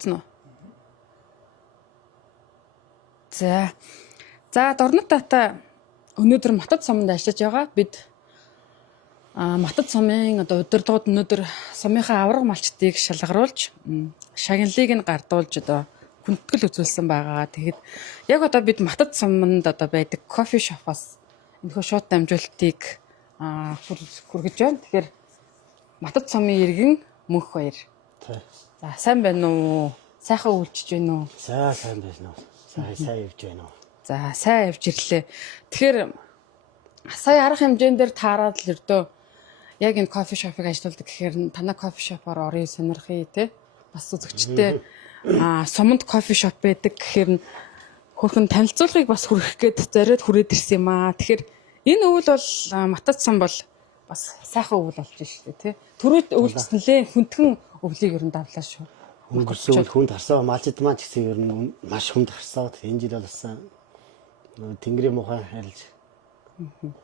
Бодсон уу? За. За Дорнод Тата өнөөдөр Матад суманд ажиллаж байгаа. Бид Матад сумын одоо удирдлагууд өнөөдөр сумынхаа авраг малчдыг шалгаруулж шагналыг нь гардуулж одоо хүндэтгэл үзүүлсэн байгаа. Тэгэхэд яг одоо бид Матад суманд одоо байдаг кофе шопоос энэхүү шууд дамжуултыг хүргэж байна. Тэгэхээр Матад сумын иргэн мөнх баяр. За сайн байна уу? Сайхан үйлчж байна уу? За сайн байна уу? Сайн явж байна уу? За сайн явж ирлээ. Тэгэхээр сая арга хэмжээнд дээр таараад л өрдөө яг энэ кофе шопыг ажилладаг гэхээр танай кофе шопоор орё сонирхъя те. Бас үзэгчтэй суманд кофе шоп байдаг гэхээр хөрхөн танилцуулгыг бас хүргэх гээд зориод хүрээд ирсэн юм аа. Тэгэхээр энэ өвөл бол Матад сум бол бас сайхан өвөл болж шүү дээ те. Түрүүд өвлжснөлээ хүндхэн өвлийг ер нь давлаа шүү. Өнгөрсөн хүнд харсаа малчд маань ч гэсэн ер нь маш хүнд харсаа. Энэ жил болсон Тэнгэрийн мухай харилж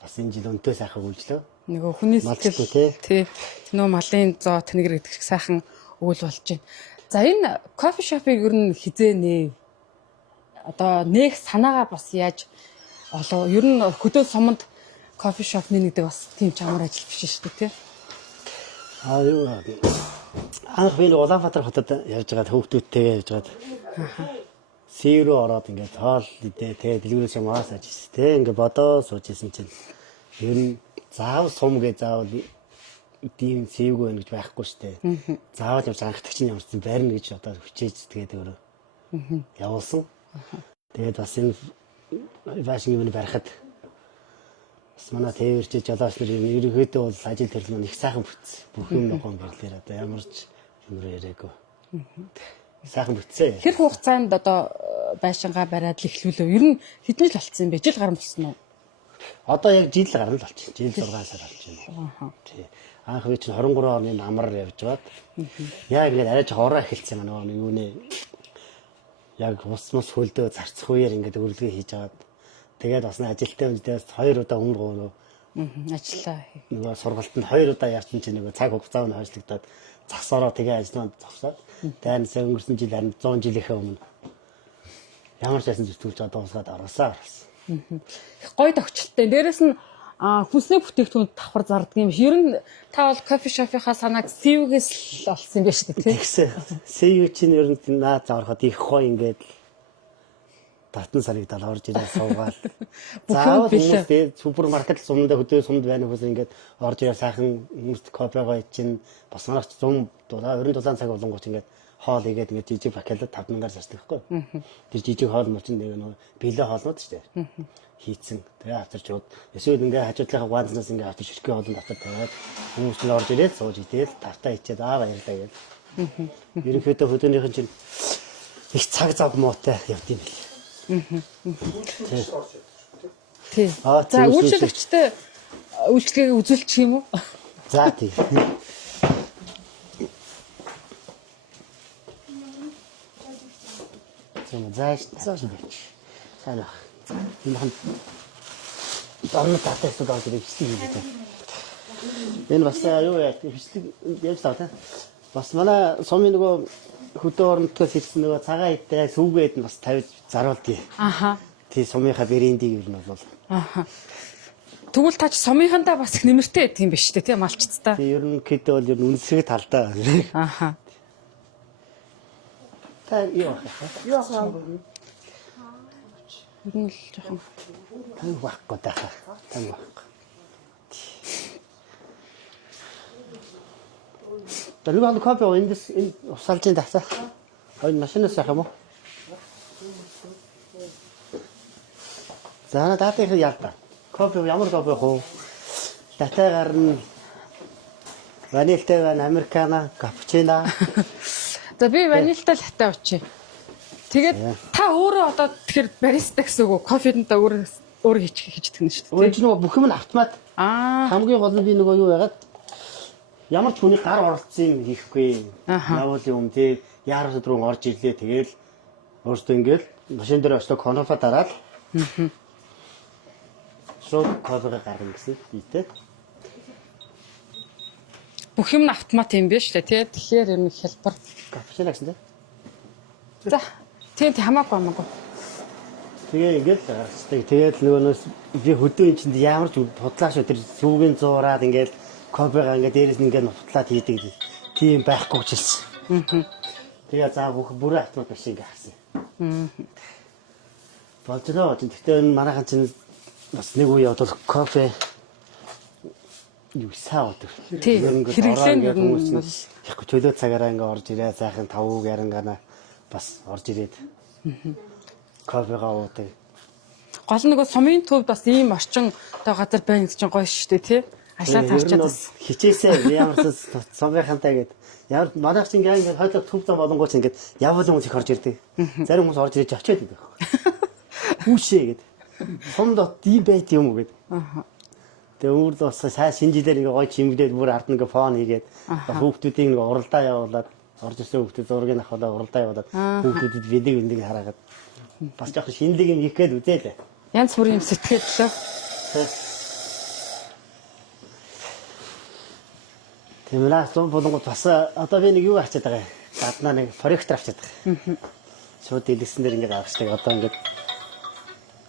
бас энэ жил өнтөө сайхан үйлчлөө. Нөгөө хүний сэтгэл тий нөө малын зоо тэнгэр гэдэг шиг сайхан өвөл болж байна. За энэ кофе шопыг ер нь хизээ одоо нэг санаагаа бас яаж олоо ер нь хөдөө суманд кофе шоп нэг гэдэг бас тийм чамар ажил биш шүү дээ тий. Юу анх би Улаанбаатар хотод явж байгаа хүүхдүүдтэйгээ явж байгаа. Сүү рүү ороод ингээд хоол идэ тэгээ дэлгүүрээс юм аасаж ирсэн. Тэ ингээд бодоо сууж исэн чинь ер нь заав сум гэж заавал тийм сэвгүй байна гэж байхгүй штэ. Заавал явж анхдагч нь ямарсан барина гэж одоо хүчээж тэгээд өөрөө явуулсан. Тэгээд бас энэ баашин юм барихад бас манай тээвэрч жолооч нар ерөнхийдөө бол ажил төрөл нь их сайхан бүтсэн. Бүх юм ногоон гэрлэр одоо ямар ч юм яриаггүй. Сайхан бүтсэн. Тэр хугацаанд одоо байшингаа бариад л эхлүүлээ. Ер нь хэдэн жил болцсон юм бэ? Жил гарсан болсон уу? Одоо яг жил гарна л болчих. Жил 6 сар болж байна. Тий. Анх би чинь 23 оны намар явж байгаад яг ингээд арай жоо ороо эхэлсэн юм нөгөө юу нэ. Яг ус хөлдөө зарцах үеэр ингээд өрлөгөө хийж аваад тэгээд бас ажилтаа үедээ 2 удаа өмнө ажиллаа. Нөгөө сургалтанд 2 удаа явсан чинь нөгөө цаг хугацаа нь хойшлогдоод засаараа тэгээ ажлаа зогсоод дайнасаа өнгөрсөн жил харин 100 жилийнхээ өмнө ямар ч байсан зүтгүүлж одоо усгаад оросоо. Гой тохичлттай. Дээрэс нь хүнсний бүтээгдэхүүн давхар зардаг юм. Ер нь та бол кофе шопынхаа санааг сэвгээс л олсон юм байна шүү дээ. Тэгсэн. Сэв чинь ер нь наад заороход их хой ингээд татан саригдал орж ирээ суугаал. Заавал хүмүүс супермаркет сумдаа хөдөө сумд байна хүмүүс ингээд орж ирээ сайхан хүмүүст кофего ичэн бас манайч 100 дулаан 20 дулаан цаг болонгоч ингээд хоол игээд ингээд жижиг пакетад 5,000-аар зардаг байхгүй. Тэр жижиг хоол мөр чинь нэг бэлээ хоолнууд шүү дээ. Хийцэн. Тэгээ авчирч яваад эсвэл ингээд хажуудлынхаа ганцнаас ингээд авчирч ширхгийн хоолнд авчир тавиад хүмүүс чинь орж ирээд сууж идэл тавтаа ичээд баярлаа гээл. Ерөнхийдөө хөдөөнийхэн чинь их цаг зав муутай явд юм бэл. Тий. За үйлчлэгчтэй үйлчлэгийг үзүүлчих юм уу? За тий. Зааш. Сайн аа. Энэ хан Дорнод Тата эсвэл одоо бичлэг хийгээд байна. Энэ бас юу яа бичлэг яаж таа. Бас манай сумын нөгөө хөдөө орнотоос ирсэн нөгөө цагаан идэ сүүгээд нь бас тавьж заруулдгийг. Аха. Тий сумынхаа брендийг ер нь бол. Аха. Тэгвэл та ч сумынхандаа бас их нэмэртэй байдаг юм биш үү те малчцтай. Тий ер нь хэд бол ер нь үнсрэг талдаа. Аха. Та юу яах вэ? Ер нь л жоохон тань байхгүй даа. Тань байхгүй. Тэрүүгээр кофе эндээс энэ усалжин тасаа. Хойно машинаас яах юм уу? За даатах яалтаа. Кофе ямар кофе хөө? Датагаар нь ванилтай байна, американо, капучино. За би ванилтай латте авчи. Тэгээд та өөрөө одоо тэгэхээр бариста гэсэн үг кофедэнтэй өөрөө хийчихдэг юм шүү дээ. Өөр нөгөө бүх юм нь автомат. Хамгийн гол нь би нөгөө юу яагаад ямар ч хүний гар оролцсон юм хийхгүй. Явуул юм тий. Яарс руу орж ирлээ. Тэгээл өөртөө ингээл машин дээр очиж конфа дараад. Шууд кофега гаргана гэсэн ийтэй. Бүх юм нь автомат юм биш үү тий. Тэгэхээр юм хялбар. Капучино гэсэн тий. За тийм хамаагүй. Тэгээ ингээл тэгээд нөгөөнөөс би хөдөө эн чинь ямар ч худлааш тэр сүүгийн зуураад ингээл кофега ингээд дээрээс нь ингээд нутлаад хийдэг. Тийм байхгүй ч хэлсэн. Тэгээ заа бүх бүрэн автомат машин ингээ харсан. Болж байгаа ч гэхдээ энэ манайхан чинь бас нэг үе яваад кофе юу саадаг. Хэрэглэн хүмүүс яг чөлөө цагаараа ингээ орж ирээ сайхан 5 ярангана бас орж ирээд кофега уудаг. Гол нөгөө сумын төвд бас ийм орчин одоо газар байна гэж чинь гоё шүү дээ тий. Ажлаа таарчаад бас хичээсээ ямар ч сумынхантай гээд ямар манайх чинь ингээ хойлоо төв зам болонгооч ингээ явуулан хүмүүс их орж ирдэг. Зарим хүмүүс орж ирж очиод байдаг. Үүшээ гээд. Сумд ийм байт юм уу гээд. Тэгээ өөрд бас сайн шинжилээр ингээ гоё чимглээд бүр ард ингээ фон хийгээд хүүхдүүдийг ингээ уралдаа явуулаад орж ирсэн хүүхдүүд зургийг авахлаа уралдаа явуулаад хүүхдүүдэд видео хараагаад бас жоох шинэлэг юм хийх гээд үзээ л. янз бүрийн сэтгэл лөө. Тэмээ зам болонгот бас одоо би нэг юу авчиад байгаа юм. Гаднаа нэг проектор авчиад байгаа. Шууд дэлгэсэн дээр ингээ гаргачдаг. Одоо ингээ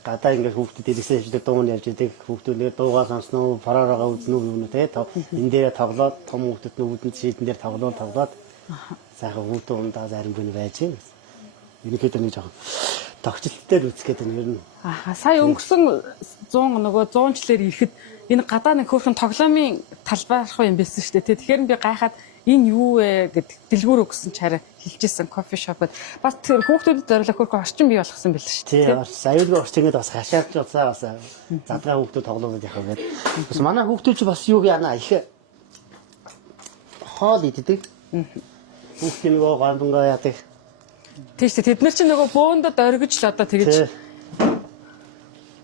гадаа ингээ хүүхдүүд дэлгэсэн хэвчээ дууны явж идэг. Хүүхдүүд дуугаа сонсноо, параараа үзнэ үү юм те. Энэ дээрээ тоглоод том хүүхдүүд нүдэнд шийдэн дээр тоглоод сайхан хүүхдүүд ундаа зарим бүний байж юм. Ерөнхийдөө нэг жоохон тогтчлолттой үүсгээд байна ер нь. Сая өнгөрсөн 100 жилээр ирэхэд энэ гадаа нэг хөөрхөн тоглоомын талбайрах юм байсан шүү дээ. Тэгэхээр би гайхаад энэ юу вэ гэд дэлгүүр өгсөн чараа хэлчихсэн кофе шопод. Бас тэр хүүхдүүдэд зориулах хөөрхөн орчин бий болгосон байл шүү дээ. Тийм аюулгүй орчингод бас хашаалж удаа бас задгаа хүүхдүүд тоглоод явах юм байна. Бас манай хүүхдүүд ч бас юу яана их хоол иддэг. Хүүхдийн нөгөө гандунгаа яадаг. Тийм шүү дээ. Тэд нар чинь нөгөө бөөндөд оргиж л одоо тэгэж.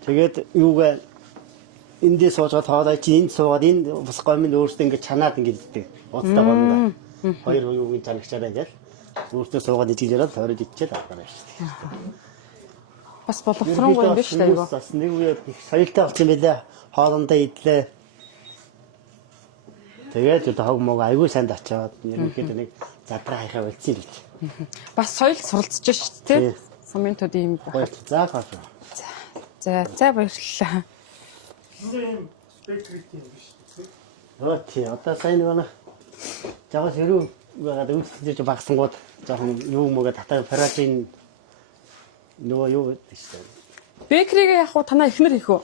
Тэгээд юугаа эндээ суужгаад хоолой чи энд суугаад энэ бас гомын өөртөө ингэ чанаад ингэ иддэг. Уцтай гомдоо. Хоёр үеийн чанагчаараа ингээл өөртөө суугаад ижиж яраад тойроод идчихээд авах юм шүү дээ. Бас боловсронгуй юм биш үү юу? Бас нэг үе их соёлтой болсон байлаа. Хоолндоо идлээ. Тэгээд одоо хог мог аягүй санд очоод ерөнхийдөө нэг задраа хайхаа болцсон юм биш. Бас соёл суралцж шүү дээ. Сумын төд юм байна. За кофе. За баярлалаа. ийм спектрит юм биш. Тий, одоо сайн нэг жагаас хэрүү байгаад үүсгэж багсангууд жоохон юу мөгээ татаа паражин нөгөө юу гэдэг чинь. Бэкрийг яг хуу танаа ихнэр хийх үү?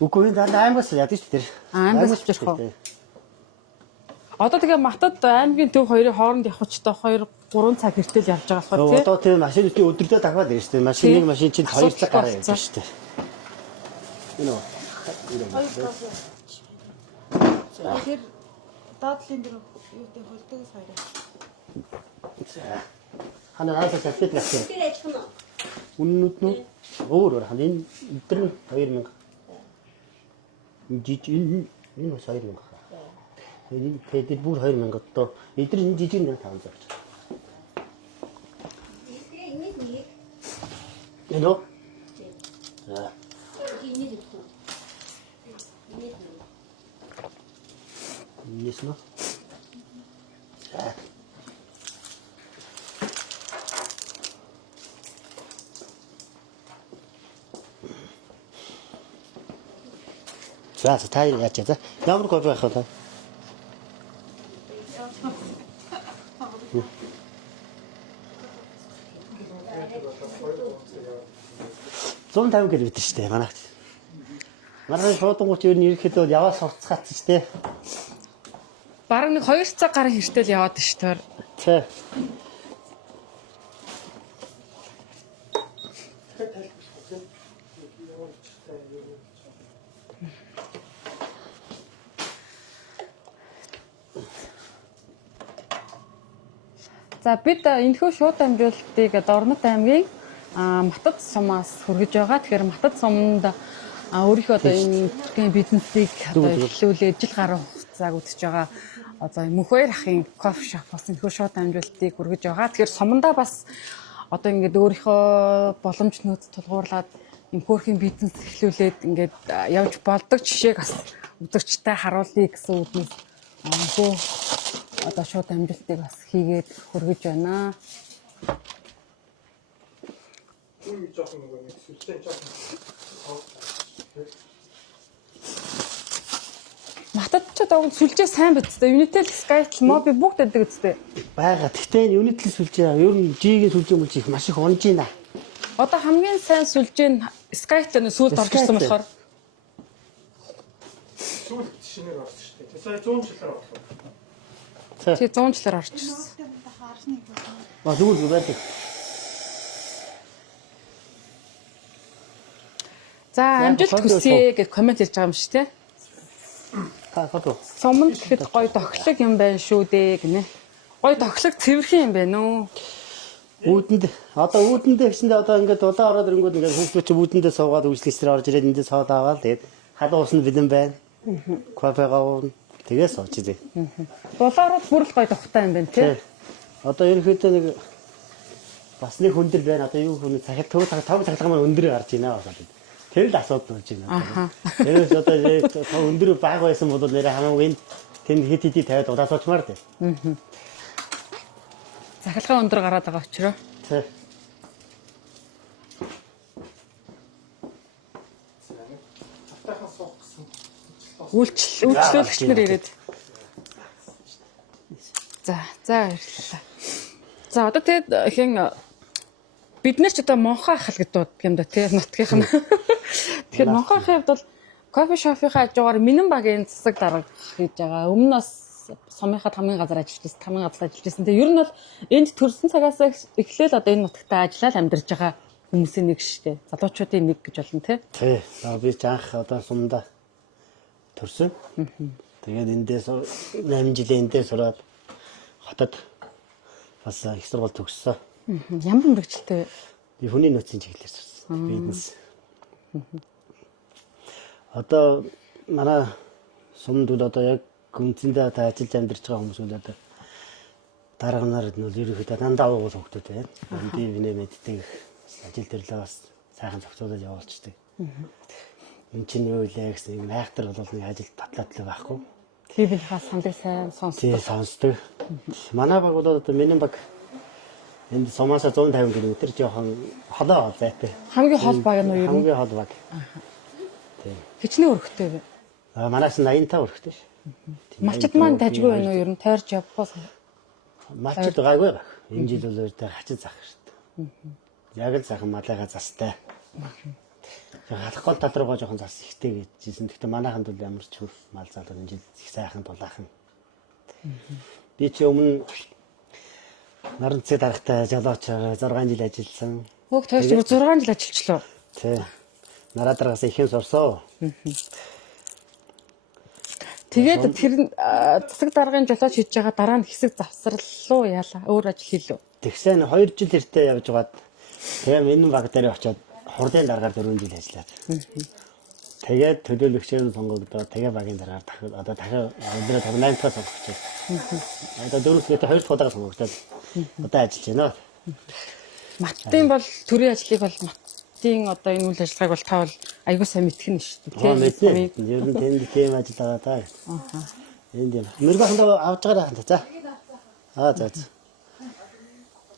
Үгүй энэ аймагс ядаж шүү дээ. Аймагс явчих уу? Одоо тэгээ Матад аймгийн төв хоёрын хооронд явахчтай 2-3 цаг хэртэл явж байгаа болохоор тий. Одоо тийм машинуудын өдөртөө давхаад ирж шүү дээ. Машин чинь 2 цаг гараа явж шүү дээ. Энэ үү. Тэгэхээр доотлын дээр юутэй холдогс хоёроо. Ханаа асаа тавьчих гэсэн. Тэр ажих нь Үннүүд нь өөр хань энэ өдөр нь 2000. Жиж энэ бас 2000. Энэ тэгээд бүр 2000 одоо эдгээр энэ жижиг нэг 500 авчих. Энэ үү? За. Ясно. За тайл яаж за. Ямар кофе авах вэ? 150 км шүү дээ манайх. Манай шуудангууч ер нь ирэхэд яваа сурцгаат шүү дээ. Бараг нэг 2 цаг гаруй хэртэл яваад ш төр. Тий. За бид энэхүү шууд амжуулалтыг Дорнот аймгийн Матад сумаас хүргэж байгаа. Тэгэхээр Матад суманд өөрийнхөө одоо энэ төрлийн бизнесийг одоо эхлүүлээд жил гаруй хугацааг үтж байгаа. Одоо Мөнхбаяр ахын кофе шопоос энэхүү шууд амжуулалтыг хүргэж байгаа. Тэгэхээр сумандаа бас одоо ингээд өөрийнхөө боломж нөөц тулгуурлаад энэхүүрхийн бизнес эхлүүлээд ингээд явж болдог жишээг бас үзэгчтэй харуулъя гэсэн үднэс энэхүү одоо шууд амжилтыг бас хийгээд хүргэж байна. нэг жоохон нөгөө нэг сүлжээ жоохон. Матадчад авах сүлжээ сайн бидтэй. Unitel Sky Mobi бүгд өгдөг үстэй. Бага. Тэгтээ энэ Unitel сүлжээ ер нь G-ийн сүлжээ мөн их маш их унж байна. Одоо хамгийн сайн сүлжээ нь Sky-т сүүлд орж ирсэн болохоор Сүүлд шинээр орсон шүү дээ. Сая 100 жилээр орлоо. тий 100 жилээр орж ирсэн. Хаарсныг Ба зүгээр байдаг. За амжилт хүсье гэж комент хийж байгаа юм шүү тий. Та хатуу. Суманд гэхэд гоё тохилог юм байна шүү дээ гинэ. Гоё тохилог цэвэрхэн юм байна уу? Үүдэнд гэсэндээ одоо ингээд улаан ороод ирэнгүүт ингээд хүүхдүүд чи үүдэндээ суугаад үйлчлэгчдэр орж ирээд эндээ соод аваад тэгээд халуун усны бэлэн байна. Кофе гавна. Тэгээ сууж ирээ. Дулаарууд бүр л гоё тухтай юм байна тий. Одоо ерөнхийдөө нэг бас нэг хүндэр байна. Одоо юу хүн цахил төв цаглага маань өндөр гарч байна одоо. Тэр л асуудал болж байна. Тэрээс одоо өндөр бага байсан бол нэрээ хамаагүй тэнд хит тавиад удаасуучмаар дээ. Захилгаа өндөр гараад байгаа учраас. Тий. Автаахан суух гэсэн. Үйлчлүүлэгч нар ирээд. За баярлалаа. За одоо тэгээд хэн бид нар ч одоо Монхон ахал гэдэг юм да тий нутгийнх нь. Тэгэхээр Монхон ахын хувьд бол кофе шопынхаа хажуугаар Минэн багийн засаг дарга хийж байгаа. Өмнө нь бас сумынхаа тамгын газар ажиллаж байсан. Тэгээ ер нь бол энд төрсэн цагаас эхлээл одоо энэ нутагтаа ажиллаад амьдарч байгаа хүмүүсийн нэг шүү дээ. Залуучуудын нэг гэж болно тий. Тий. Би ч анх одоо сумда төрсөн. Тэгээд эндээс 8 жилийн эндээ сураад хотод бас их сургууль төгссөн. Ямар мэрэгчлээ вэ? Би хүний нөөцийн чиглэлээр сурсан. Бизнес. Одоо манай сумд одоо яг гүнзэндээ та ажиллаж амьдарч байгаа хүмүүс бол одоо дарга нар нь бол ерөнхийдөө дандаа уугуул хөгтөд байна. Би бинэ мэддэг ажил төрлөө бас сайхан зохицуулаад явуулчихдаг. Энд чинь юу илээ гэсэн юм айхтар бол нэг ажил батлаатлаа байхгүй. Клибийнхаа сандаг сайн Тий, сонсдог. сонсдог. Манай баг бол одоо миний баг энд сумаасаа 150 км жоохон холоо зайтай. Хамгийн хол баг нь юу юм? Хамгийн хол баг. Тий. Хичнээн өрхтэй вэ? Манайс 85 өрхтэй ш. Малчид маань дажгүй байна уу? Ер нь тойрч явахгүй. Малчид гайгүй баг. Энэ жил бол өөртөө хачиж зах шүү дээ. Яг л сайхан малайгаа застай. Халахгүй тал руугаа жоохон зас ихтэй гэжсэн. Гэхдээ манайханд бол ямар ч хөр мал залуу энэ жил их сайхан дулаахан. Би чи өмнө наран цэд дарагтай жолоочоор 6 жил ажилласан. Хөөх тойрч 6 жил ажиллачлаа. Тий. Нараа дараагаас ихэн сурсан. Тэгээд тэр засаг даргын жолооч хийж байгаа дараа нь хэсэг завсрал руу яалаа. Өөр ажил хийлээ. Тэгсэн 2 жил эртээ явж байгаад тийм энэ баг дээр очиод хурлын дараагаар 4 жил ажиллаад. Тэгээд төлөөлөгчөөр сонгогдоод тэгээ багийн дараагаар дахиад өдрөө 8 дахь сонгогдчихсон. Одоо 4 лэт 2 дахь удаа сонгогдоод одоо ажиллаж байна. Маттын бол төрийн ажлыг бол маттын одоо энэ үйл ажиллагааг бол та бол аягүй сайн мэдхэн шүү дээ. Тийм. Ер нь тэнд тийм ажил байгаа даа. Энд юм. Мөргөхөндөө авч байгаа хаа. За. За.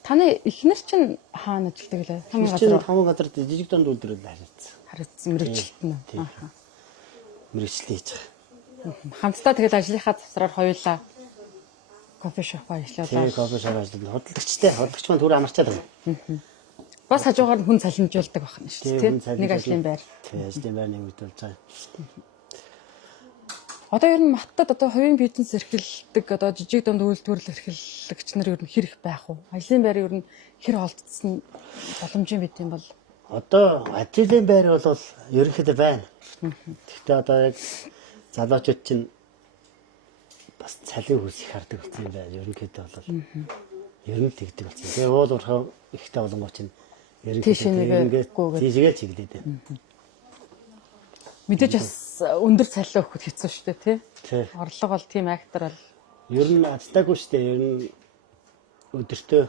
Таны эхнэр чинь хаана ажилладаг лээ? Хамгийн газар Хамгийн газар жижиг дунд үйлдвэрлэл харагдсан мэрэгчлэлт нь. мэрэгчлээ хийж байгаа. Хамтдаа тэгэл ажлынхаа завсраар хоёулаа кофе шоп ажиллаулаа. Тийм кофе шоп ажилладаг. Хөдөлгөгч маань түр амарчаад байгаа. Бас хажуугаар нь хүн цалинжуулдаг байна шүү дээ. Нэг ажлын байр. Тийм ажлын байр нэмэгдүүлж байгаа. Одоо ер нь маттад одоо хувийн бизнес эрхэлдэг одоо жижиг дунд үйлдвэрлэл эрхлэгч нар ер нь хэр их байх вэ? Ажлын байр ер нь хэр олдсон боломжийн бид юм бол Одоо ажлын байр бол ерөнхийдөө байна. Гэхдээ одоо яг залуучууд чинь бас цалин хүс их хардаг болсон юм байна. Ерөнхийдөө бол ер нь тэгдэг болсон. Тэгээ уул уурхай ихтэй болонгоо чинь ерөнхийдөө тийшээ чиглээд байна. мэдээж бас өндөр цалин өгөхөд хэцүү шүү дээ тий. Тий. Орлого бол тийм актер бол Ер нь азтаагүй шүү дээ. Ер нь өдөртөө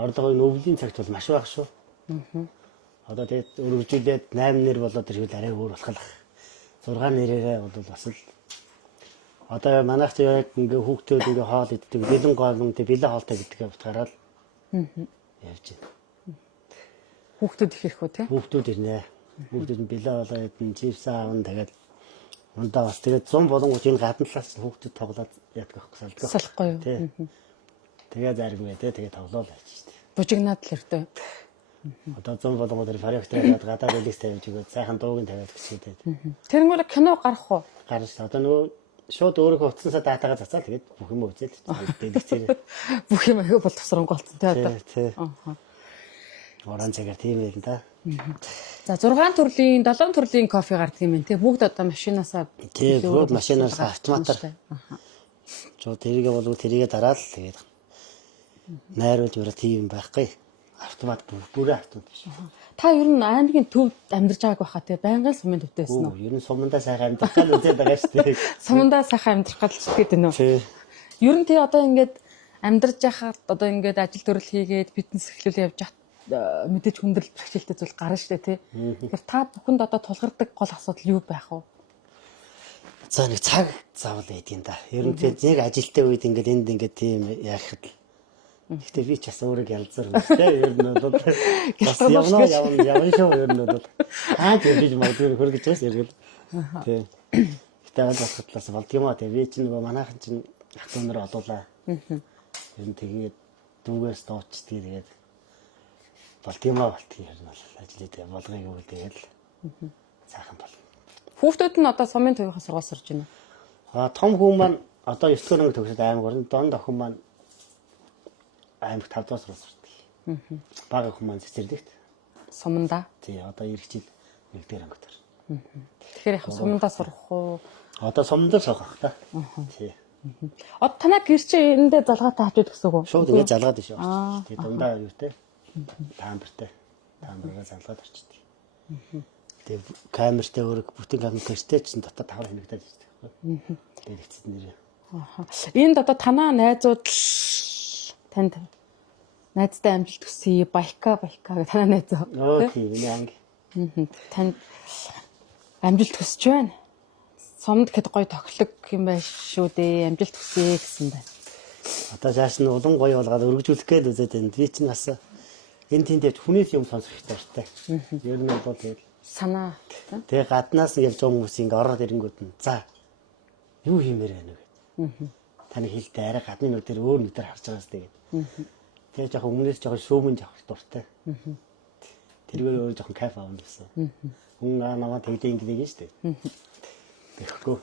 орлогын өвлийн цагт бол маш бага шүү. Одоо тэгээд өргөжүүлээд 8 нэр болоод ирвэл арай өөр болох л. 6 нэрээрээ бол бас л одоо манайх ч яг ингээ хүүхдүүд ингээ хоол иддэг, бэлэн гоолн тэг бэлэн хоолтой гэдэг утгаараа л явж байна. Хүүхдүүд их ирэх үү те? Хүүхдүүд ирнэ. Хүүхдүүд нь билээ болоо ядэн чипс аавн тэгээд ундаа бас тэгээд 100 болонгууд энэ гадна талаас хүүхдүүд тоглоод яддаг байхгүй салдаг. Салахгүй юу? Тий. Тэгээ заргмээ те тэгээ тоглоол байж штэ. Бужигнаад л ирдэ. Одоо 100 болонгууд фарихтраад гадаад релиз тавьж өгөөд сайхан дууг нь тавиад гэсэдэд. Тэрнгүүр кино гарах уу? Гарч одоо нөгөө шууд өөрийнхөө утаснасаа датагаа цацаад тэгээд бүх юм үзээд дэлгэцээр. Бүх юм аяга боловсронгуй болсон те одоо. Тий. Аа. Орон цагаар тийм байл да. За 6 төрлийн 7 төрлийн кофе гардаг юм байна те. Бүгд одоо машинаасаа Тий, бүгд машинаас автоматар. Жоо тэрийгээ болов тэрийгээ дараад л тэгээд найруулж өрөө тийм байхгүй. Автомат бүрээ автомат биш. Та ер нь аймгийн төвд амьдарч байгааг байхаа те. Байнгын сумын төвтэй байсан уу? Ер нь сумандаа сайхан амьдрах гал үзээд байгаа шүү дээ. Сумандаа сайхан амьдрах гал зүтгэд байна уу? Тий. Ер нь тий одоо ингээд амьдарч яхад одоо ингээд ажил төрөл хийгээд фитнес эхлүүл явж хат мэдээж хүндрэл бэрхшээлтэй зүйл гарна штэ тий. Тэгэхээр та бүхэнд одоо тулгардаг гол асуудал юу байх вэ? За нэг цаг заавал байдгийн да. Ер нь тэгээд нэг ажилтаа үед ингээд энд ингээд тийм яахад л. Гэхдээ би ч бас өөрийгөө ялзар хүстэй. Ер нь бол бас явна шүү ер нь бол. Хаач явж магадгүй хөргөж бас эргэл. Тий. Гэхдээ бас талаас болдгиймаа тий. Би чинь нөгөө манайхан чинь ах トゥ нар олуулаа. Ер нь тэгээд дүүгээс дуучдгийг тэгээд болдгиймаа болтгийг ер нь бол ажилладаг болгоё гэвэл тэгээд сайхан бол. Хүүхдүүд нь одоо сумын төвийнхөө сургууль сурж байна уу? Том хүн маань одоо 9 дэх анги төгсөд аймаг орно. Донд охин маань аймаг 5 дахь сургууль сурдаг. Бага охин маань цэцэрлэгт. Сумандаа. Тий, одоо ирэх жил 1 дэх ангид орно. Тэгэхээр яг сумандаа сурах уу? Одоо сумдаа сохох та. Тий. Одоо танаа гэр чи эндээ залгаатай хажууд гэсэн үг үү? Шууд ингэ залгаад ишээ. Тий, дундаа юутэй? Таамбартай. Таамбараа залгаад орчдөг. Тэгээ камертай өөрөг бүтэн камертэй чинь дотор тавар хэнэгдээд ирдэг. Тэгээд эцэд нэр. Энд одоо танаа найзууд танд найзтай амжилт төсөй байка гэх танаа найз. Окей, энэ анги. Танд амжилт төсөж байна. Сумд хэд гоё тоглог юм байна шүү дээ. Амжилт төсөе гэсэн байна. Одоо цааш нь улан гоё болгоод өргөжүүлэх гээд үзээд байна. Би чинь бас энэ тийм дээр хүнээс юм сонсох хэрэгтэй штэй. Ер нь бол тэгээд Санаа. тэгээ гаднаас нь явж байгаа хүмүүс ингэ ороод ирэнгүүт нь за юу хиймээр байна вэ? Таны хэлтэй арай гадны нүдээр өөр нүдээр харж байгаас тэгээд. Тэгээ жоохон өмнөөс жоохон шүүмэн авах дуртай. Тэргээр өөр жоохон кайф авах гэсэн. Хүн намаа тэгдэ ингэ нэг шүү дээ. Тэгэхгүй.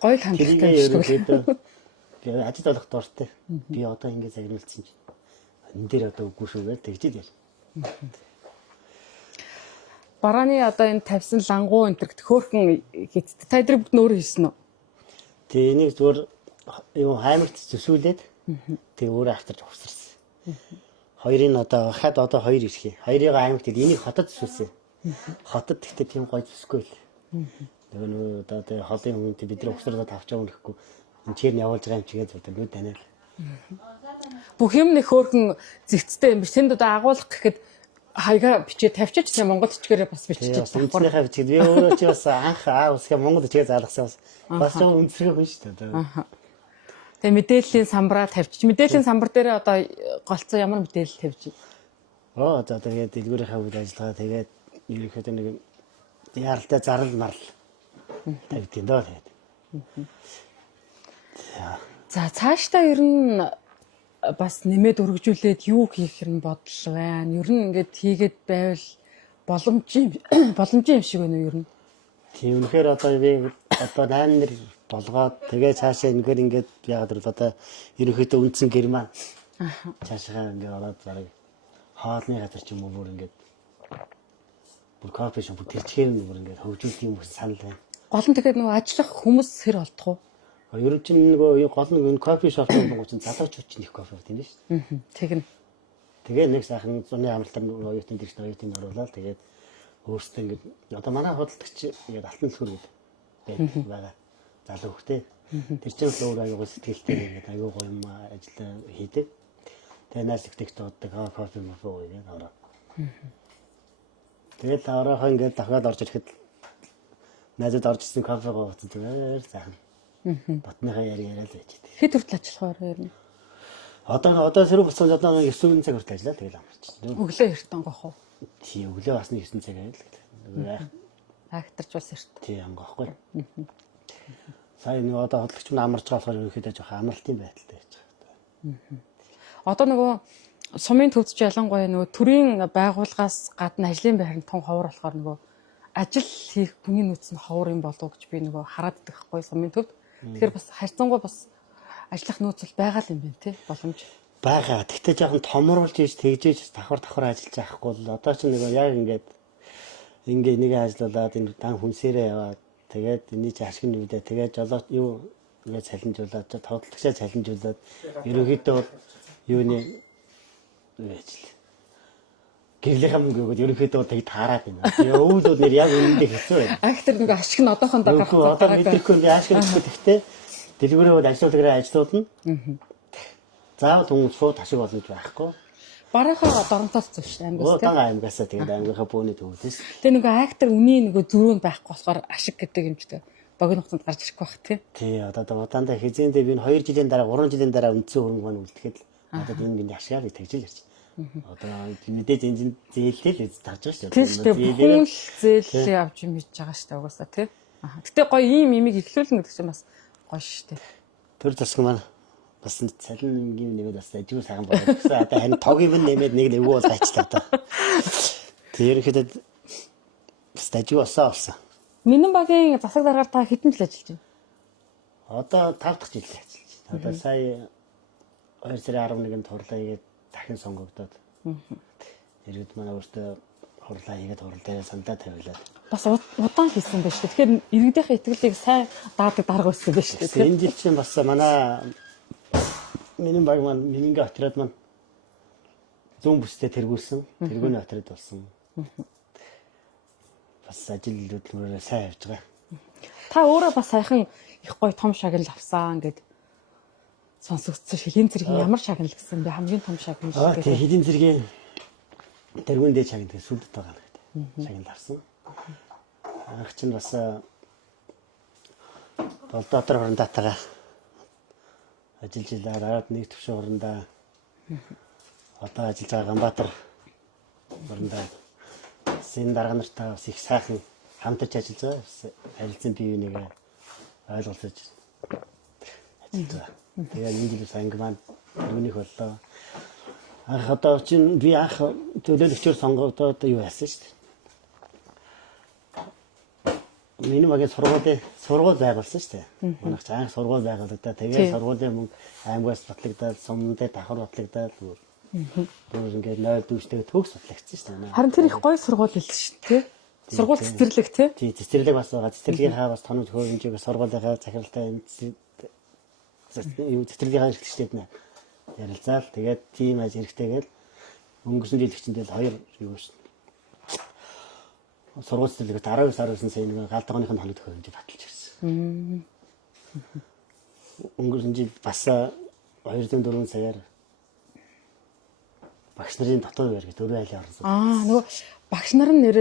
Гоё хандлагатай шүү дээ. Би ажил болох дуртай. Би одоо ингэ загнуулсан чинь. Энэ дээр одоо үгүй шүү гэж тэгжээд ял. Барааны одоо энэ тавьсан лангуу энэ төр хөөхөн хийцтэй. Та эдрийг бүгд нөөрэ хийсэн үү? Тэгээ энийг зүгээр юу хаймагт зүсүүлээд тэгээ өөрөө автарч ухсарсан. Хоёрын одоо хад одоо хоёр ирэх. Хоёрыг хаймагт энийг хотод зүсүүлсэн. Хотод гэхдээ тийм гоё зүсгүй л. Нөгөө одоо тэгээ холын хүнтэй бид нар ухсарлаад авч явах гэхгүй. Энэ чир нь явуулж байгаа юм чигээд одоо нүд таниал. Бүх юм нэг хөөхөн зэгцтэй юм биш. Тэнд одоо агуулга гэхэд хаяга бичээ тавьчих тийм Монгол бичгээрээ бас бичиж давхар бичгээд би өөрөө чи бас анх усгээ Монгол бичгээ заалгасан бас зөв өнцгөө хүн шүү дээ. Тэгээ мэдээллийн самбараа тавьчих. Мэдээллийн самбар дээр одоо голцоо ямар мэдээлэл тавьчих. За тэгээд дэлгүүрийнхаа үйл ажиллагаа тэгээд ерөнхийдөө нэг яаралтай зарал марл тавьдیں۔ Доо тэгээд. За цаашдаа ер нь бас нэмээд өргөжүүлээд юу хийх юм бодол байна. Ер нь ингээд хийгээд байвал боломжийн юм шиг байна уу ер нь. Тийм үнэхээр одоо би одоо 8 нэр болгоод тэгээ цаашаа үнэхээр ингээд яагаад гэвэл одоо ерөнхийдөө үндсэн гэр маань цаашаа ингээд ороод зараг хоолны газар ч юм уу бүр ингээд бүр кофе шоп тэрчгээр нь бүр ингээд хөгжүүлэх юм бас санал байна. Гол нь тэгээд нөгөө ажиллах хүмүүс хэр олдох уу? Ер нь чинь нөгөө гол нь кофе шоп болгоо чинь залуучууд чинь их кофе уудаг юм шүү дээ. Тэгнь. Тэгээ нэг сайхан зуны амралтаар оюутан дэрч оюутан оруулаад тэгээд өөртөө ингээд одоо манай худалдагч ингээд алтан сүр гэдэг байгаа залуу хөхтэй. Тэр чинь л өөр аюул сэтгэлтэй ингээд аюул гоё юм ажил хийдэг. Тэгээ нааш ихтэй дууддаг кофе мөфөө гэдэг ороо. Тэгээд ороохон ингээд дахиад орж ирэхэд найзад орж ирсэн кофе гоовч зүгээр сайхан. Батныхаа яриа л байж дээ. Хэд хүртэл ажиллах вэ ер нь? Одоо сэрүү болсон одоо 9 цаг хүртэл ажиллаа тэгэл амарч. Өглөө эрт онгох уу? тий өглөө бас 9 цаг байл гэдэг. Акторч бас эрт. Тий анги байхгүй. Сая нэг одоо хөдөлгч нь амарч байгаа болохоор ерөөхдөө жоох амралтын байдалтай байж байгаа. Одоо нөгөө сумын төвч ялангуяа нөгөө төрийн байгууллагаас гадна ажлын байранд тун ховор болохоор нөгөө ажил хийх хүний нөөц нь ховор юм болов уу гэж би нөгөө хараад идэх байхгүй сумын төвд. Тэгэхээр бас харьцангуй бас ажиллах нөөц бол байгаа л юм байна тий боломж. Бага. Тэгтээ жоохон томруулж ийж тэгжээж давхар ажиллаж байхгүй бол одоо ч нэг яг ингээд нэг ажиллаад энэ дан хүнсээрээ яваад тэгээд эний чи ашиг нь үүдээ тэгээд жолоо юу ингээд цалинжуулаад тоглогчоо цалинжуулаад ерөнхийдөө юуны ажил гэрлийнхаа мөнгө өгөөд ерөнхийдөө тэг таарад байна. Тэгээ өвөл бол нэр яг үнэндээ хэцүү байна. Актер нөгөө ашиг нь одоохондоо гарах. Одоо мэдрэхгүй би ашиг өгөхгүй тэгтээ дэлгүүрээр ажиллуулгаараа ажиллуулна. Заавал хүмүүс шууд ашиг олж байхгүй. Барахаа доронтоос зөвш аймгаас тийм. Одоо аймгаасаа тэгээд аймгийнхаа бөөний төвөөс. Тэгээ нөгөө актер үний нөгөө зөрүүнд байхгүй болохоор ашиг гэдэг юм ч гэдэг богино хугацаанд гарч ирэхгүй бах тий. Тий одоо удаандаа хизээндээ би 2 жилийн дараа 3 жилийн дараа үндсэн хөрөнгө маань үлдэхэд одоо энэ ашигаар тэгжэл ярьж байна. Одоо мэдээж энэ зээлтэй л тарж байгаа шүү дээ. Хүн л зээлээ авч юм хийж байгаа шүү дээ угаасаа тий. Гэтэ гоё ийм имийг ихлүүлнэ гэдэг чинь бас гоё шүү дээ. Тэр засаг маань бас цалин нэмээд бас ажиг сайхан болоод гэсэн. Одоо харин тог юм нэмээд нэг нэвгүй бол гайчлаа одоо. Тэр ихэд бас ажиг болсон. Минэн багийн засаг даргаар та хэдэн жил ажиллаж байна? Одоо 5 дахь жил ажиллаж байна. Одоо сая 2 сарын 11-нд хурлаа хийгээд дахин сонгогдоод. Иргэд манай өөртөө хурлаа хийгээд хурал дээр сандаа тавилаад. Бас удаан хийсэн байж тээ. Тэгэхээр иргэдийнхээ итгэлийг сайн даадаг дарга өссөн байж тээ. Энэ жил чинь бас манай миний баг маань минингээ отряд маань зүүн бүстэй тэргүүлсэн. Тэргүүний отряд болсон. Бас ажил хөдөлмөрөөр сайн явж байгаа. Та өөрөө бас саяхан их гоё том шагнал авсан гэд сонсогдсон. Хэлийн цэргийн ямар шагнал гэсэн бэ? Хамгийн том шагнал шүү дээ. Тэгээ хэлийн цэргийн тэргүүн дээд шагнал тэгээ сүлдэт байгаа гэдэг. Шагнал авсан. Анх чинь бас Болдоотор хурандатагаа ажиллаж илаа. Дараад нэг төвшин хурандаа одоо ажиллаж байгаа Ганбаатар хурандаа энэ дарга нартаа бас их сайхан хамтарч ажиллаж байгаа. Харилцан бие бинийгээ ойлголцож ажиллаж байгаа. Тэгээд энэ жил анги маань өмнөх боллоо. Анх одоо чинь би анх төлөөлөгчөөр сонгогдоод юу яасан шүү дээ. Миний багийн сургууль байгуулсан шүү дээ. Манайх ч анх сургууль байгуулагдаа тэгээд сургуулийн мөнгө аймгаас батлагдаад сумн дээр давхар батлагдаад бүр ингээд 0 дүүштэй төгс батлагдсан шүү дээ. Харин тэр их гоё сургууль л шүү дээ. Сургууль цэцэрлэг тий. Тий цэцэрлэг бас байгаа. Цэцэрлэгийнхаа бас тоног хөрөнгөжийг сургуулийнхаа захиралтай цэцэрлэгийнхаа эрхлэгчдэд нэ ярилцаал. Тэгээд тийм аж эрхтэйгээл өнгөрсөн жил хичээндээ 2 юу шин. Сургууль цэцэрлэгт 19 сая нэг галдгооных нь хоног хөрөнгөж баталж ирсэн. Өнгөрсөн жил бас 204 саяар багш нарын дотоод байр гэж дөрвөн айлын орсон. Нөгөө багш нар нь нэр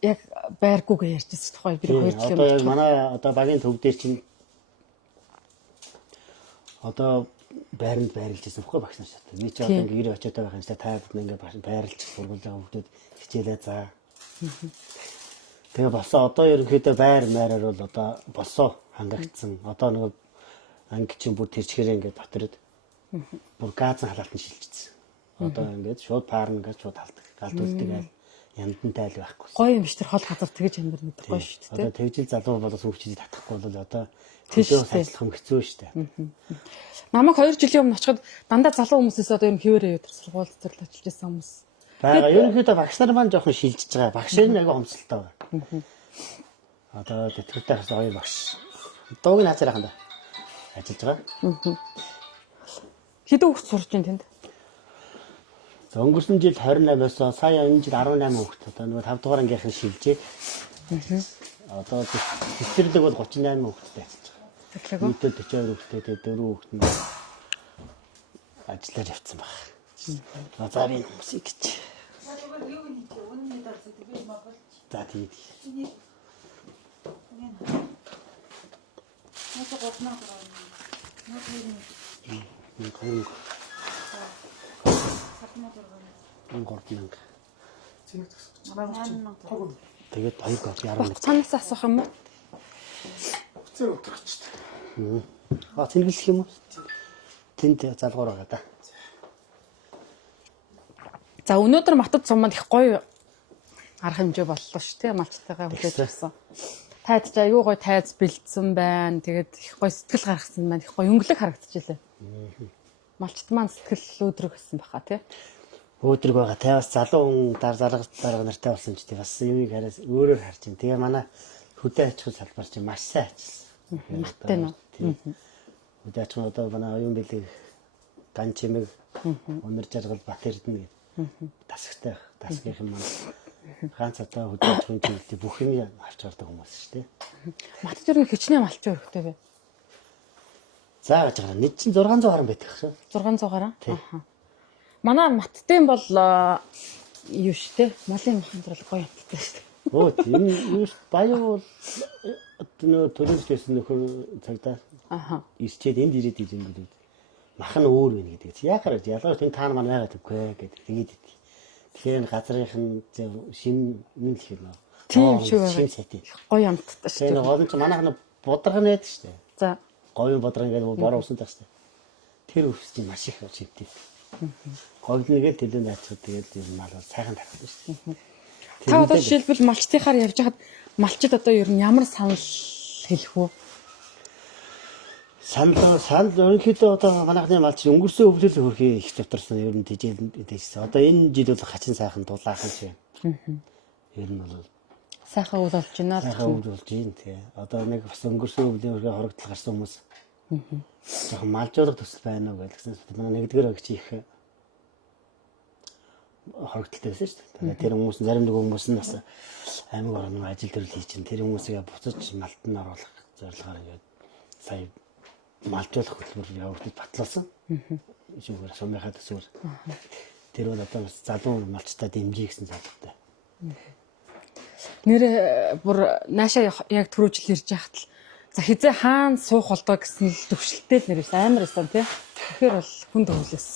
яг байргүйгээ ярьжсэн тухай би 2 жил юм. Одоо манай одоо багийн төв дээр чинь одоо байранд байрлаж ирсэн байхгүй багш нар шат. Би ч одоо ингээ гэр очиод байгаа юм шиг та бүхэн ингээ байрлаж сургуулийн хүмүүст хичээлээ заа. Тэгээ босоо одоо ерөнхийдөө байр маараар бол одоо босоо хангагдсан. Одоо нөгөө анги чинь бүр тэрчгээрээ ингээ доторд бүр газан халаалтан шилжчихсэн. Одоо ингээд шууд паарн гэж шууд халдаг. Галд үлдэг айл яндантай айл байхгүй. Гоё юм биш тэр хол газар тэгэж амьд мэдэх гоё шүү дээ. Одоо тэгжил залуу болоос хөвчөж татахгүй бол одоо төлөөс ажиллах юм хэцүү шүү дээ. Намайг 2 жилийн өмнө очиход дандаа залуу хүмүүсээс одоо юм хിവэрээ тэр сургууль зэрэг ажиллаж байсан хүмүүс. Бага ерөнхийдөө багш нар маань жоохон шилжиж байгаа. Багш нар аяга хомсолтой байгаа. Одоо тэтгэвртэй хас хоёр багш. Дууг наацаархан да. Ажиллаж байгаа. Хэдэн хүүхд сурж байна тэнд? За өнгөрсөн жил 28-аас сая энэ жил 18 хүүхд. Одоо нөгөө 5 дугаар ангийнхан шилжээд. Одоо цэцэрлэг бол 38 хүүхдтэй ажиллаж байгаа. Цэцэрлэг үү? Нийтдээ 42 хүүхдтэй, тэгээ 4 хүүхд нь ажиллаар явцсан байна. За би мусик гэж. За тийм. Цэник тасчих. $8,000. Тэгээд 2 гол яруу. Цаанаас асуух юм уу? Хүцээр өдрөгчтэй. Цэнгэлэх юм уу? Тэнд залгуур байгаа да. За өнөөдөр матад суманд их гоё арга хэмжээ боллоо шүү дээ. Малчтайгаа хүлээж авсан. Тайд ч аюу гоё тайз бэлдсэн байна. Тэгээд их гоё сэтгэл гаргасан байна. Их гоё өнгөлөг харагдчихлээ. Малчт маань сэтгэл өөдрөг гэсэн баха тий. Өөдрөг байгаа. Тэ бас залуу хүн дарга нартай болсон ч тий бас юмыг хараас өөрөөр харж байна. Тэгээ манай хөдөө аж ахуйн салбар чинь маш сайн ажилласан. Марттай нөө. Хөдөө аж ахуйн одоо манай оюун бэлэг ган чимэг өнөр жаргал бат эрдэнэ тасагтай тасгийнх юм маань ганц одоо хөдөө аж ахуйн чиглэлийг бүх юм авч гардаг хүмүүс шүү дээ. Матад ер нь хичнээн малчин өрхтэй бай. За гэж байгаа. Нийт чинь 600 гаруй байдаг шээ. 600 гараа. Манай маттын бол юу шүү дээ. Малын махан зурлаг гоё амттай шүү дээ. Оо тийм юу баян бол нөө төлөвлөсөн нөхөр цагдаа. Ирчээд энд ирээд ирэнгүүт мах нь өөр байна гэдэг. Яахаар ялгаач энэ таан маань байгаад өгөө гэдэг тэгээд идэв. Тэгэхээр газрынх нь шин нэг л хэрнэ. Тийм шүү шин байгаа. сэтий. Гоё амттай шүү Тэр дээ. гол нь манайх нь бодрог нэт шүү дээ. За Говийн бодрог ингээд бороо усан тах шүү дээ. Тэр өвс чинь маш их шивтэй. Говь нэгээл төлөө наачаад тэгээд ер нь мал сайхан тархсан шүү дээ. та одоо жишээлбэл малчтынхаар явж хахад малчид одоо ер нь ямар санал хэлэх үү? Санал ерөнхийдөө одоо манайхны малч өнгөрсөн өвлөл хөрхий их завтарсан ер нь тэжээсэн. Одоо энэ жил бол хачин сайхан дулаахан шиг. Ер нь бол Сайхан үйл болж байна л. сайхан өвлөл болж юм тий. Одоо нэг бас өнгөрсөн өвлийн хөрхий хорогдол гарсан хүмүүс. Жоохон малжуулах төсөл байна уу гэсэн. Манай нэгдүгээр агч их хорогдолтой байсан шүү дээ. Тэр хүмүүс зарим нэг хүмүүс нь бас аймаг орны ажил төрөл хийж чинь тэр хүмүүсийг буцаж малтанд оруулах зорилгоор ингээд сая малжуулах хөтөлбөр явуулж батлуулсан. Шүүгээр сумынхаа төсвөр. Тэр бол одоо бас залуу малчтай дэмжиж гэсэн зорилготой. Нэр бүр наашаа яг түрүүжил ирж яхад л за хизээ хаана суух болдоо гэсэн л төвшлөлтэй л нэрээс амар байсан тий. Тэгэхээр бол хүнд өвлөс.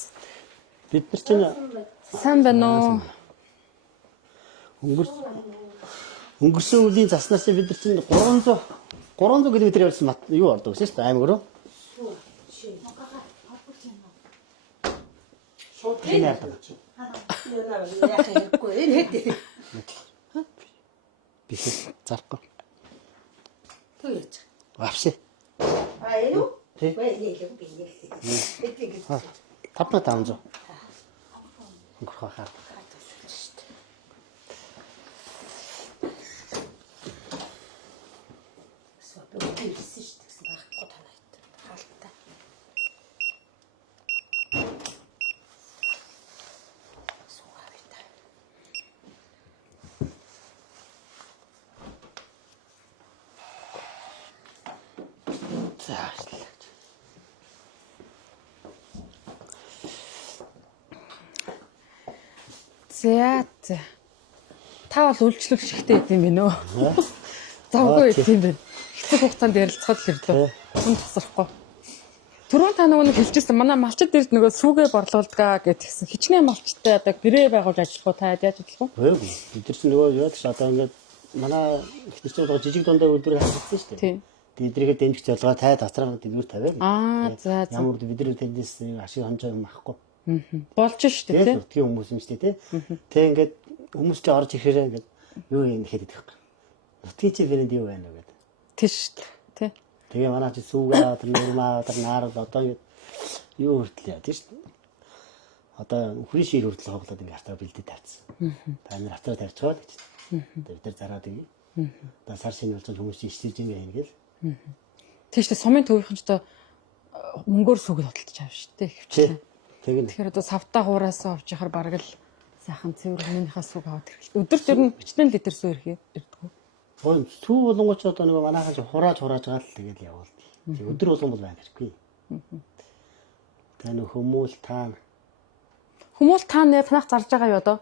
Бид нар чинь Сайн байна уу? өнгөрсөн үеийн заснаас бид нар чинь 300 км явсан мат юу ордог гэсэн шүү дээ аймаг руу. Шууд Тийм яадаг. Биш зарахгүй. Авши. Тий. 5500. Өнгөрөх хаа. За. Та бол үйлчлүүлэгч ихтэй идэм бэ нөө. Завгүй идэм бэ. Хэцүү хугацаанд ярилцахад л ирлээ. Хүн тасрахгүй. Түрүүн та нөгөө хэлжсэн манай малчид дэрд нөгөө сүүгээ борлуулдгаа гэдгсэн. Хичнээн малчтай одоо гэрээ байгуулж ажиллах уу та яаж ажиллах вэ? Үгүй бид нар чинь нөгөө яад ч одоо ингээд манай их чинь нөгөө жижиг дундаа үйлдвэр хийсэн шүү дээ. Тийм. Эдрийгээ дэмжих зорилгоо тайд хацраа дэлгүүр тавиа. За. Ямар бид нар тэндээс ашиг хонжоо юм ахгүй. Болж шүү дээ тий. Тийм хүмүүс юм шүү дээ тий. Тэг ингээд хүмүүс ч орж ирэхээр ингээд юу юм гэхэд идэх байхгүй. Нутгийн чи брэнд юу байна вэ гэдэг. Тийш тий. Тэгээ манай чи сүүгээ тэр нурмаа тэр наар одоо ингээд юу хүртэл яа тий шүү дээ. Одоо хүрийн шир хүртэл хоглоод ингээд автаа бэлдээд тавьчихсан. Та нар автаа тавьчихвал гэж. Бид нар зараад игээ. Одоо сар шинэ болж хүмүүс чи ичсэж юм байна гэл. Тийш дээ сумын төвийнхэн ч одоо мөнгөөр сүгэл хөдөлж авна шүү дээ. Тий. Тэгэхээр Тэгэхээр одоо савтаа хуураас авч яхаар бараг л сайхан цэвэр хүмүүнийхээ сүг аваад ирэхэл. Өдөрт ер нь 40 литр сүү ирдэг. Гол сүү болонгоч одоо нэг манайхан хурааж байгаа л тэгэл явуулт. Өдөр болгон бол байна хэрэггүй. Таны хүмүүс таана. Хүмүүс та нэ танах зарж байгаа юу одоо?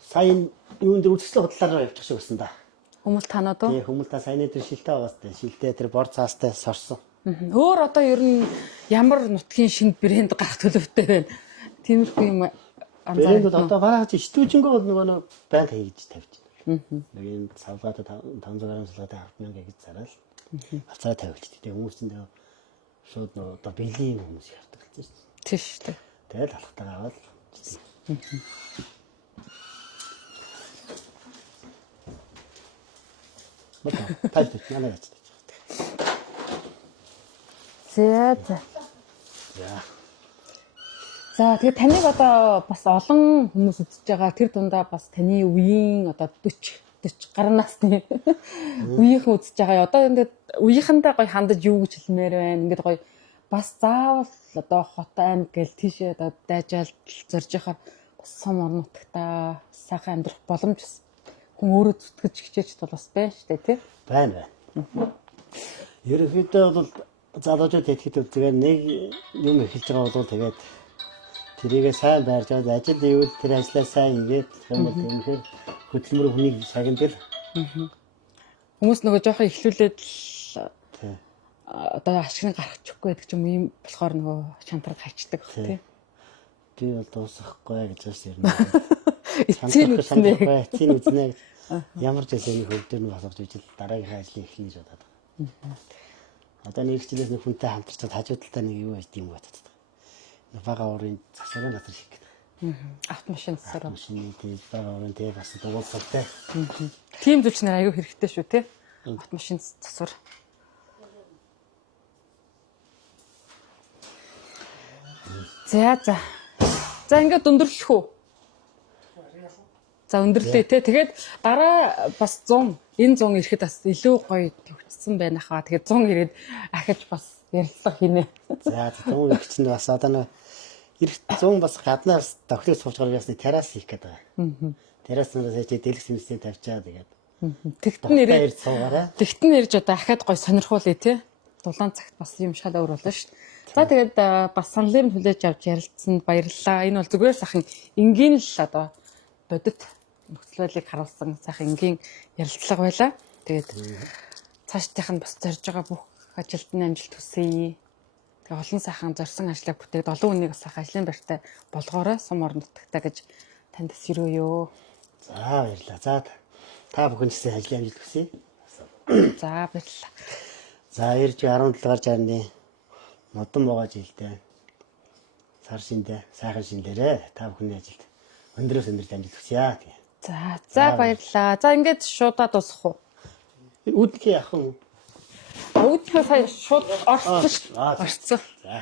Сайн юунд дэр үсгэлэн худлаараа явчих шиг байсан да. Хүмүүс та надаа. Тэгээ хүмүүс та сайн дээр шилтэй байгаас тэ шилтэй тэр бор цаастай сорсон. Өөр одоо ер нь ямар нутгийн шинэ брэнд гарах төлөвтэй байна. Тиймэрхүү юм Брэнд бол одоо бараг стүүжингөө нөгөө байн хийж тавьж байна. Нэг энэ савлаад 500 грамм савлаад 7000 гэж зараад авцаа тавьчихдаг. Тэгээ хүмүүс энэ шууд нөгөө одоо бэлгийн хүмүүс ярьдаг гэсэн чинь. Тийм шүү дээ. Тэгээд алхтаа аваад. Мата тайд манай яц. За. За тэгээд таныг одоо бас олон хүмүүс үзэж байгаа. Тэр дундаа бас таны үеийн одоо 40 гаруй насны үеийнхэн үзэж байгаа. Одоо ингээд үеийнхэндээ гоё хандаж юу гэж хэлмээр байна. Ингээд гоё бас заавал одоо хот аймаг гэл тийшээ одоо дайжаал зорж яхаар бас сум орнотогта сайхан амьдрах боломж бас хүн өөрөө зүтгэж хичээж бол бас байна шүү дээ тий. Байна. Ерөнхийдөө бол залуучууд тэгэхэд зүгээр нэг юм эхэлж байгаа бол тэгээд тэрийгээ сайн байрж аваад ажил ивэл тэр ажлаа сайн ингээд юм бол тэгэхээр хөдөлмөр хүнийг сагнадэл хүмүүс нөгөө жоохон эхлүүлээд одоо ашиг гарах чөхгүй байдаг ч юм ийм болохоор нөгөө шантраг хайчдаг тий. Би бол дуусахгүй гэж байна. Эцсийн үзнэ. Эцсийн үзнэ. Ямар ч зүйлсийн хөвдөр нь босгож ижил дараагийн ажлыг эхлэе гэж бодоод байгаа. Одоо нэг хичээлээс нэг хүнтэй хамтарчаад хажуу талдаа нэг юу байж тийм бодод. Бага уурын засварын газар шиг гэдэг. Автомашин засвар. Машины тийм бага уурын тийм бас дугуулсалтай. Тийм зүйл чинь аюу хэрэгтэй шүү тий. Автомашин засвар. За ингээд өндөрлөх үү? За өндөрлөө тий. Тэгээд дараа бас 100 энэ 100 ирэхэд бас илүү гоё төвчсөн байна хаа. Тэгээд 100 ирээд ахиж бас ярилцлага хийнэ. За 100 их чинь бас одоо нэг ирэх 100 бас гаднаас тохиолж сууж байгаа ясны террас хийх гэдэг байгаа. Терраснаасаа чи дэлгэц юмсээ тавьчаа тэгээд. Тэгтэн ирж одоо ахаад гоё сонирхуулъя тий. Дулаан цагт бас юм шал өөр болно шүү дээ. За тэгээд бас саналын хүлээж авч ярилцсанд баярлалаа. Энэ бол зүгээр сайхан энгийн л одоо бодит нөхцөл байдлыг харуулсан сайхан энгийн ярилцлага байлаа. Тэгээд цаашдынх нь бас зорж байгаа бүх ажилд нь амжилт хүсье. Тэгээ олон сайхан зорьсон ажлыг бүтээд олон хүнийг бас сайхан ажлын байртай болгоорой сум орон нутагтаа гэж танд эсвэргөөё. За баярлалаа. За та бүхэн ч гэсэн ажлын амжилт хүсье. За баярлалаа. За ирж 17 дугаар жарны модон байгаа жилдээ сар шиндээ сайхан шиндээрээ та бүхний ажилд өндрөөс өндрөж амжилт хүсье. За баярлалаа. За ингээд шуудаа дуусах уу? Үүднийхээ ахын. Үүднийхээ сая шууд орсон шүү. Орсон. За.